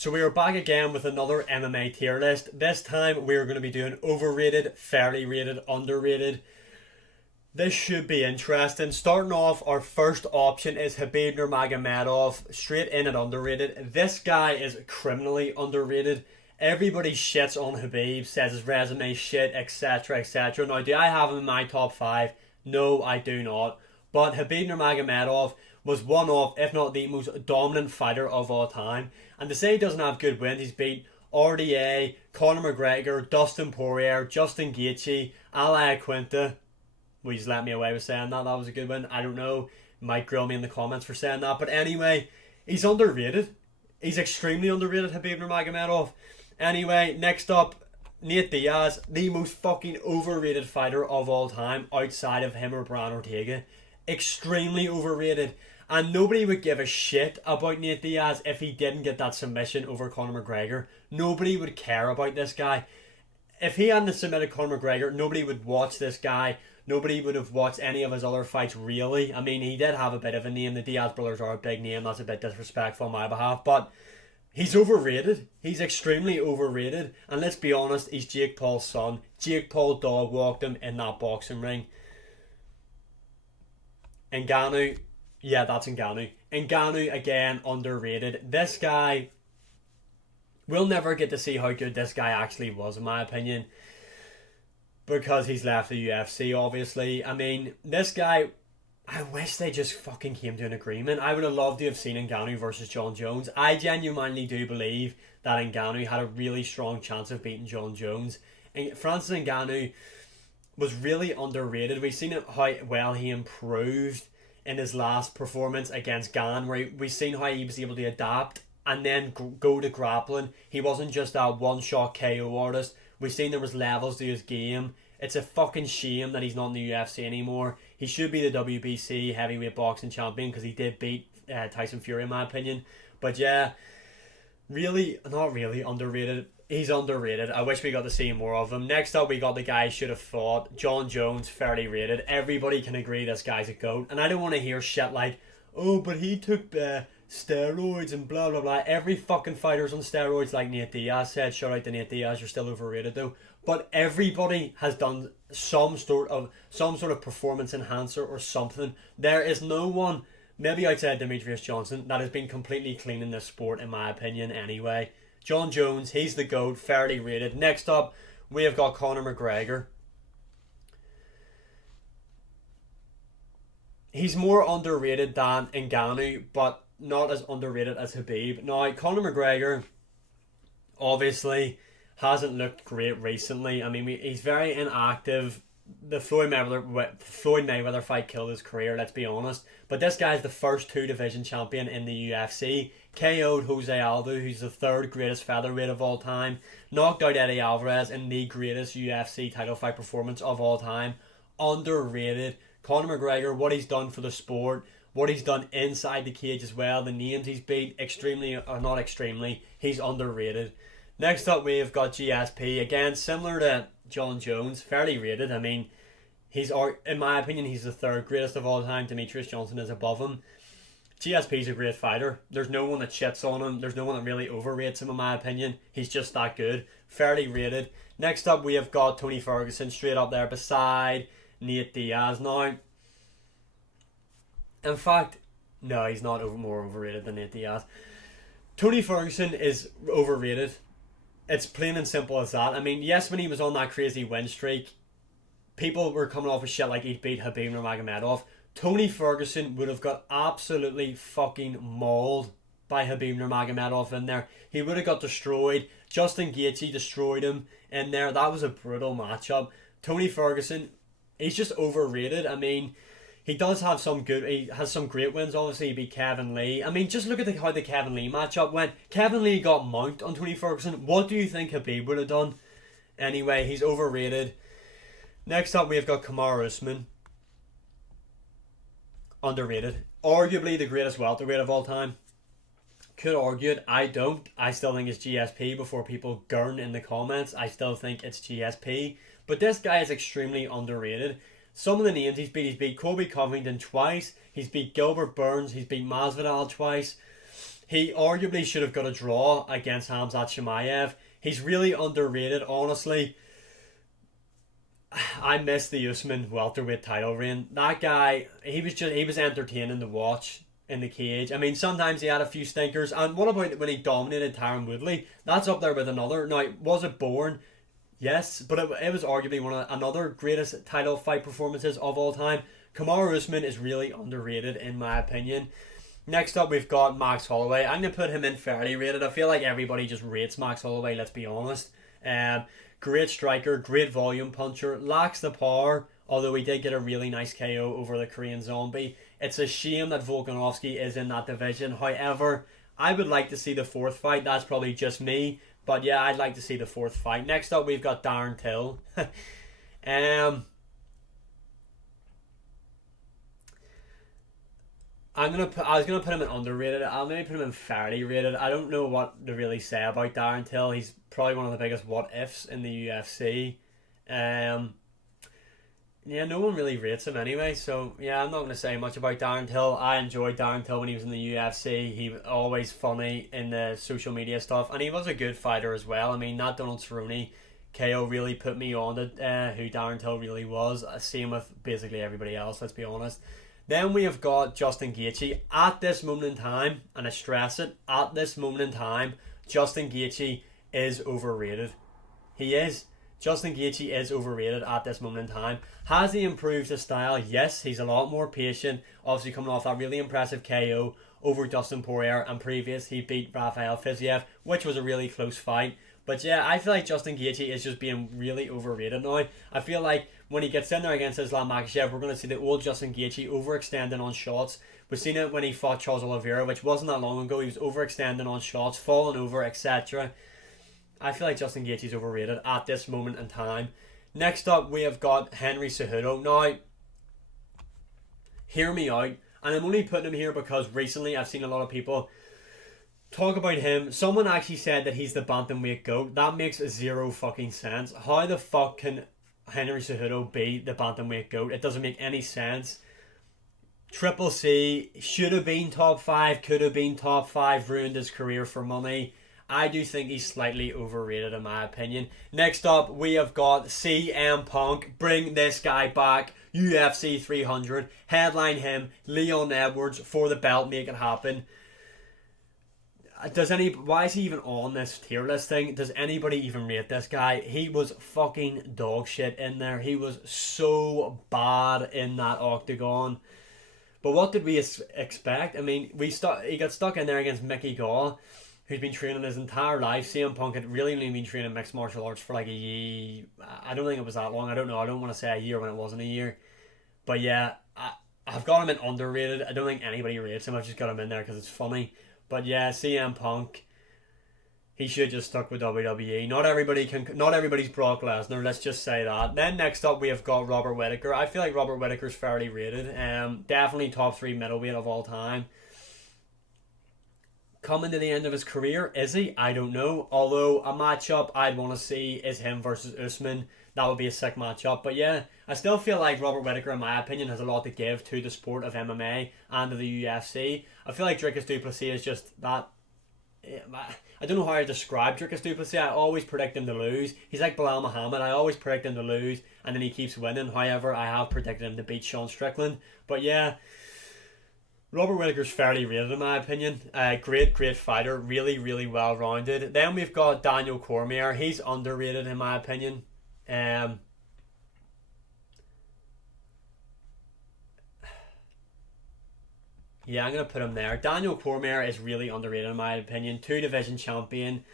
So we are back again with another MMA tier list. This time we're going to be doing overrated, fairly rated, underrated. This should be interesting. Starting off, our first option is Khabib Nurmagomedov, straight in at underrated. This guy is criminally underrated. Everybody shits on Khabib, says his resume shit, etc, etc. Now, do I have him in my top 5? No, I do not. But Khabib Nurmagomedov was one of, if not the most dominant fighter of all time. And to say he doesn't have good wins, he's beat RDA, Conor McGregor, Dustin Poirier, Justin Gaethje, Ali Quinta. Will you just let me away with saying that? That was a good win. I don't know. Might grill me in the comments for saying that. But anyway, he's underrated. He's extremely underrated, Khabib Nurmagomedov. Anyway, next up, Nate Diaz, the most fucking overrated fighter of all time outside of him or Brian Ortega. Extremely overrated. And nobody would give a shit about Nate Diaz if he didn't get that submission over Conor McGregor. Nobody would care about this guy. If he hadn't submitted Conor McGregor, nobody would watch this guy. Nobody would have watched any of his other fights, really. I mean, he did have a bit of a name. The Diaz brothers are a big name. That's a bit disrespectful on my behalf. But he's overrated. He's extremely overrated. And let's be honest, he's Jake Paul's son. Jake Paul dog walked him in that boxing ring. Ngannou, yeah, that's Ngannou. Ngannou, again, underrated. This guy, we'll never get to see how good this guy actually was, in my opinion, because he's left the UFC, obviously. I mean, this guy, I wish they just fucking came to an agreement. I would have loved to have seen Ngannou versus John Jones. I genuinely do believe that Ngannou had a really strong chance of beating John Jones. And Francis Ngannou was really underrated. We've seen how well he improved in his last performance against Gane, where we've seen how he was able to adapt and then go to grappling. He wasn't just that one-shot KO artist. We've seen there was levels to his game. It's a fucking shame that he's not in the UFC anymore. He should be the WBC heavyweight boxing champion because he did beat Tyson Fury, in my opinion. But yeah, really, not really underrated. He's underrated. I wish we got to see more of him. Next up, we got the guy I should have fought. John Jones, fairly rated. Everybody can agree this guy's a GOAT. And I don't want to hear shit like, oh, but he took steroids and blah, blah, blah. Every fucking fighter's on steroids, like Nate Diaz said. Shout out to Nate Diaz, you're still overrated though. But everybody has done some sort of performance enhancer or something. There is no one, maybe outside Demetrius Johnson, that has been completely clean in this sport, in my opinion, anyway. John Jones, he's the GOAT, fairly rated. Next up, we have got Conor McGregor. He's more underrated than Ngannou, but not as underrated as Khabib. Now, Conor McGregor, obviously, hasn't looked great recently. I mean, he's very inactive. The Floyd Mayweather fight killed his career, let's be honest. But this guy's the first 2-division champion in the UFC. KO'd Jose Aldo, who's the 3rd greatest featherweight of all time. Knocked out Eddie Alvarez in the greatest UFC title fight performance of all time. Underrated. Conor McGregor, what he's done for the sport, what he's done inside the cage as well, the names he's beat, not extremely, he's underrated. Next up, we've got GSP. Again, similar to John Jones, fairly rated. I mean, in my opinion, he's the 3rd greatest of all time. Demetrius Johnson is above him. GSP's a great fighter. There's no one that shits on him. There's no one that really overrates him, in my opinion. He's just that good. Fairly rated. Next up, we have got Tony Ferguson, straight up there beside Nate Diaz. Now, in fact, no, he's not more overrated than Nate Diaz. Tony Ferguson is overrated. It's plain and simple as that. I mean, yes, when he was on that crazy win streak, people were coming off with shit like he'd beat Khabib Nurmagomedov. Tony Ferguson would have got absolutely fucking mauled by Khabib Nurmagomedov in there. He would have got destroyed. Justin Gaethje destroyed him in there. That was a brutal matchup. Tony Ferguson, he's just overrated. I mean, he has some great wins. Obviously, he beat Kevin Lee. I mean, just look at how the Kevin Lee matchup went. Kevin Lee got mount on Tony Ferguson. What do you think Khabib would have done? Anyway, he's overrated. Next up, we have got Kamaru Usman. Underrated. Arguably the greatest welterweight of all time. Could argue it. I don't. I still think it's GSP before people gurn in the comments. I still think it's GSP. But this guy is extremely underrated. Some of the names he's beat Colby Covington twice. He's beat Gilbert Burns. He's beat Masvidal twice. He arguably should have got a draw against Hamzat Chimaev. He's really underrated, honestly. I miss the Usman welterweight title reign. That guy, he was entertaining to watch in the cage. I mean, sometimes he had a few stinkers. And what about when he dominated Tyron Woodley? That's up there with another. Now, was it boring? Yes, but it was arguably one of another greatest title fight performances of all time. Kamaru Usman is really underrated in my opinion. Next up, we've got Max Holloway. I'm going to put him in fairly rated. I feel like everybody just rates Max Holloway, let's be honest. Great striker, great volume puncher, lacks the power, although he did get a really nice KO over the Korean Zombie. It's a shame that Volkanovski is in that division. However, I would like to see the fourth fight. That's probably just me. But yeah, I'd like to see the fourth fight. Next up, we've got Darren Till. I was gonna put him in underrated. I'll maybe put him in fairly rated. I don't know what to really say about Darren Till. He's probably one of the biggest what ifs in the UFC. Yeah, no one really rates him anyway. So yeah, I'm not gonna say much about Darren Till. I enjoyed Darren Till when he was in the UFC. He was always funny in the social media stuff, and he was a good fighter as well. I mean, that Donald Cerrone KO really put me on to who Darren Till really was. Same with basically everybody else. Let's be honest. Then we have got Justin Gaethje. At this moment in time, and I stress it, at this moment in time, Justin Gaethje is overrated. He is. Justin Gaethje is overrated at this moment in time. Has he improved his style? Yes, he's a lot more patient. Obviously coming off that really impressive KO over Dustin Poirier, and previous he beat Rafael Fiziev, which was a really close fight. But yeah, I feel like Justin Gaethje is just being really overrated now. I feel like when he gets in there against Islam Makhachev, we're going to see the old Justin Gaethje overextending on shots. We've seen it when he fought Charles Oliveira, which wasn't that long ago. He was overextending on shots, falling over, etc. I feel like Justin Gaethje is overrated at this moment in time. Next up, we have got Henry Cejudo. Now, hear me out. And I'm only putting him here because recently I've seen a lot of people talk about him. Someone actually said that he's the bantamweight GOAT. That makes zero fucking sense. How the fuck can Henry Cejudo be the bantamweight GOAT? It doesn't make any sense. Triple C should have been top 5, could have been top 5, ruined his career for money. I do think he's slightly overrated in my opinion. Next up, we have got CM Punk. Bring this guy back. UFC 300. Headline him. Leon Edwards for the belt. Make it happen. Why is he even on this tier list thing? Does anybody even rate this guy? He was fucking dog shit in there. He was so bad in that octagon. But what did we expect? I mean, he got stuck in there against Mickey Gall, who's been training his entire life. CM Punk had really only been training mixed martial arts for like a year. I don't think it was that long. I don't know. I don't want to say a year when it wasn't a year. But yeah, I've got him in underrated. I don't think anybody rates him. I've just got him in there because it's funny. But yeah, CM Punk, he should just stuck with WWE. Not everybody's Brock Lesnar. Let's just say that. Then next up we have got Robert Whittaker. I feel like Robert Whittaker's fairly rated. Definitely top 3 middleweight of all time. Coming to the end of his career, is he? I don't know. Although a matchup I'd want to see is him versus Usman. That would be a sick matchup. But yeah, I still feel like Robert Whittaker, in my opinion, has a lot to give to the sport of MMA and to the UFC. I feel like Dricus du Plessis is just that. I don't know how I describe Dricus du Plessis. I always predict him to lose. He's like Bilal Muhammad. I always predict him to lose, and then he keeps winning. However, I have predicted him to beat Sean Strickland. But yeah, Robert Whittaker's fairly rated in my opinion. Great fighter. Really, really well rounded. Then we've got Daniel Cormier. He's underrated in my opinion. Yeah, I'm going to put him there. Daniel Cormier is really underrated in my opinion. 2 division champion.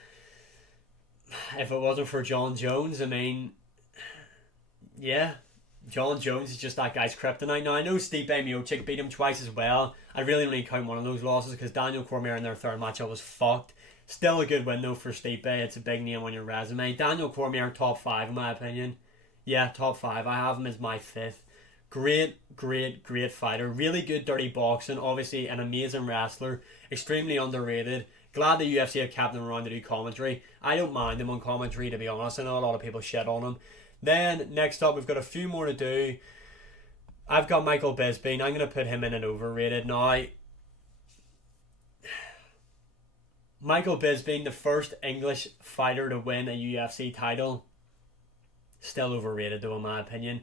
If it wasn't for John Jones, I mean, yeah, John Jones is just that guy's kryptonite. Now, I know Stipe Miocic beat him twice as well. I really only count one of those losses because Daniel Cormier in their third matchup was fucked. Still a good win though for Stipe. It's a big name on your resume. Daniel Cormier, top 5 in my opinion. Yeah, top 5. I have him as my 5th. Great fighter. Really good dirty boxing. Obviously an amazing wrestler. Extremely underrated. Glad the UFC have kept him around to do commentary. I don't mind him on commentary, to be honest. I know a lot of people shit on him. Then next up, we've got a few more to do. I've got Michael Bisping. I'm going to put him in an overrated. Now, Michael Bisping, the first English fighter to win a UFC title, still overrated though in my opinion.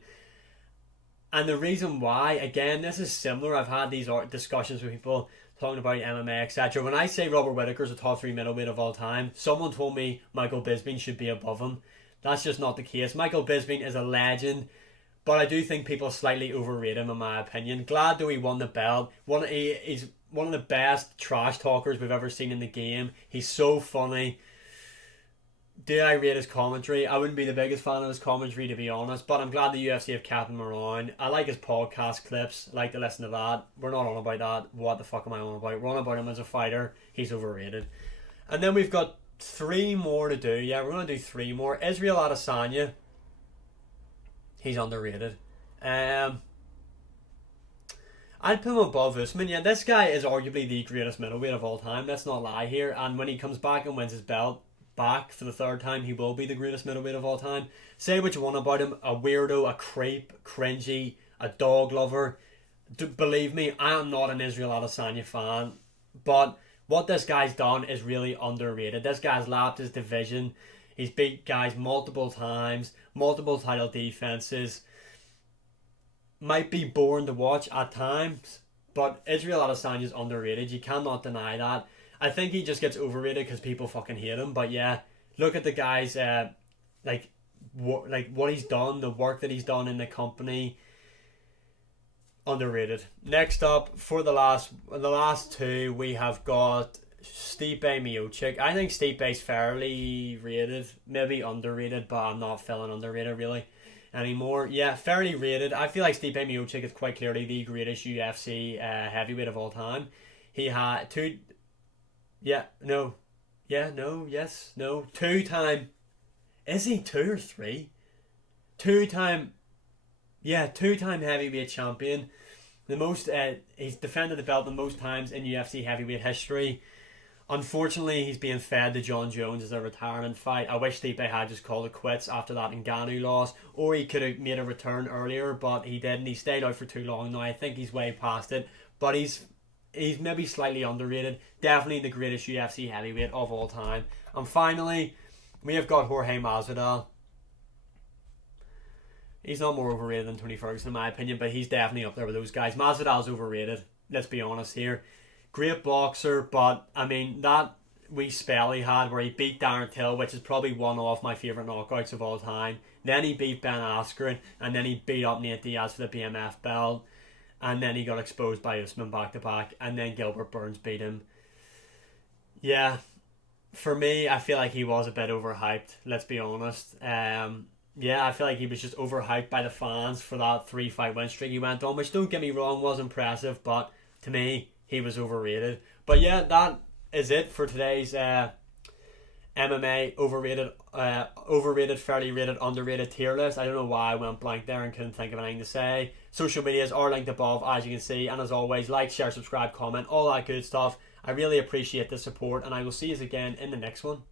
And the reason why, again, this is similar. I've had these discussions with people talking about MMA, etc. When I say Robert Whittaker's a top 3 middleweight of all time, someone told me Michael Bisping should be above him. That's just not the case. Michael Bisping is a legend, but I do think people slightly overrate him in my opinion. Glad that he won the belt. He's one of the best trash talkers we've ever seen in the game. He's so funny. Do I rate his commentary? I wouldn't be the biggest fan of his commentary, to be honest, but I'm glad the UFC have kept him around. I like his podcast clips. I like to listen to that. We're not on about that. What the fuck am I on about? We're on about him as a fighter. He's overrated. And then we've got 3 more to do. Yeah, we're going to do 3 more. Israel Adesanya. He's underrated. I'd put him above Usman. Yeah, this guy is arguably the greatest middleweight of all time. Let's not lie here. And when he comes back and wins his belt back for the 3rd time, he will be the greatest middleweight of all time. Say what you want about him, a weirdo, a creep, cringy, a dog lover. Believe me, I am not an Israel Adesanya fan, but what this guy's done is really underrated. This guy's lapped his division. He's beat guys multiple times, multiple title defenses. Might be boring to watch at times, but Israel Adesanya is underrated. You cannot deny that. I think he just gets overrated because people fucking hate him. But yeah, look at the guys, what he's done, the work that he's done in the company. Underrated. Next up, for the last 2, we have got Stipe Miocic. I think Stipe's fairly rated, maybe underrated, but I'm not feeling underrated really anymore. Yeah, fairly rated. I feel like Stipe Miocic is quite clearly the greatest UFC heavyweight of all time. He had 2. Yeah, no. Yeah, no, yes, no. 2-time. Is he 2 or 3? 2-time. Yeah, 2-time heavyweight champion. The most. He's defended the belt the most times in UFC heavyweight history. Unfortunately, he's being fed to John Jones as a retirement fight. I wish Stipe had just called it quits after that Ngannou loss, or he could have made a return earlier, but he didn't. He stayed out for too long now. I think he's way past it, but he's maybe slightly underrated. Definitely the greatest UFC heavyweight of all time. And finally, we have got Jorge Masvidal. He's not more overrated than Tony Ferguson in my opinion, but he's definitely up there with those guys. Masvidal's overrated. Let's be honest here. Great boxer, but I mean that wee spell he had where he beat Darren Till, which is probably one of my favourite knockouts of all time. Then he beat Ben Askren, and then he beat up Nate Diaz for the BMF belt. And then he got exposed by Usman back to back. And then Gilbert Burns beat him. Yeah, for me, I feel like he was a bit overhyped. Let's be honest. Yeah, I feel like he was just overhyped by the fans for that 3-fight win streak he went on. Which, don't get me wrong, was impressive. But to me, he was overrated. But yeah, that is it for today's MMA overrated, fairly rated, underrated tier list. I don't know why I went blank there and couldn't think of anything to say. Social medias are linked above, as you can see, and as always, like, share, subscribe, comment, all that good stuff. I really appreciate the support, and I will see you again in the next one.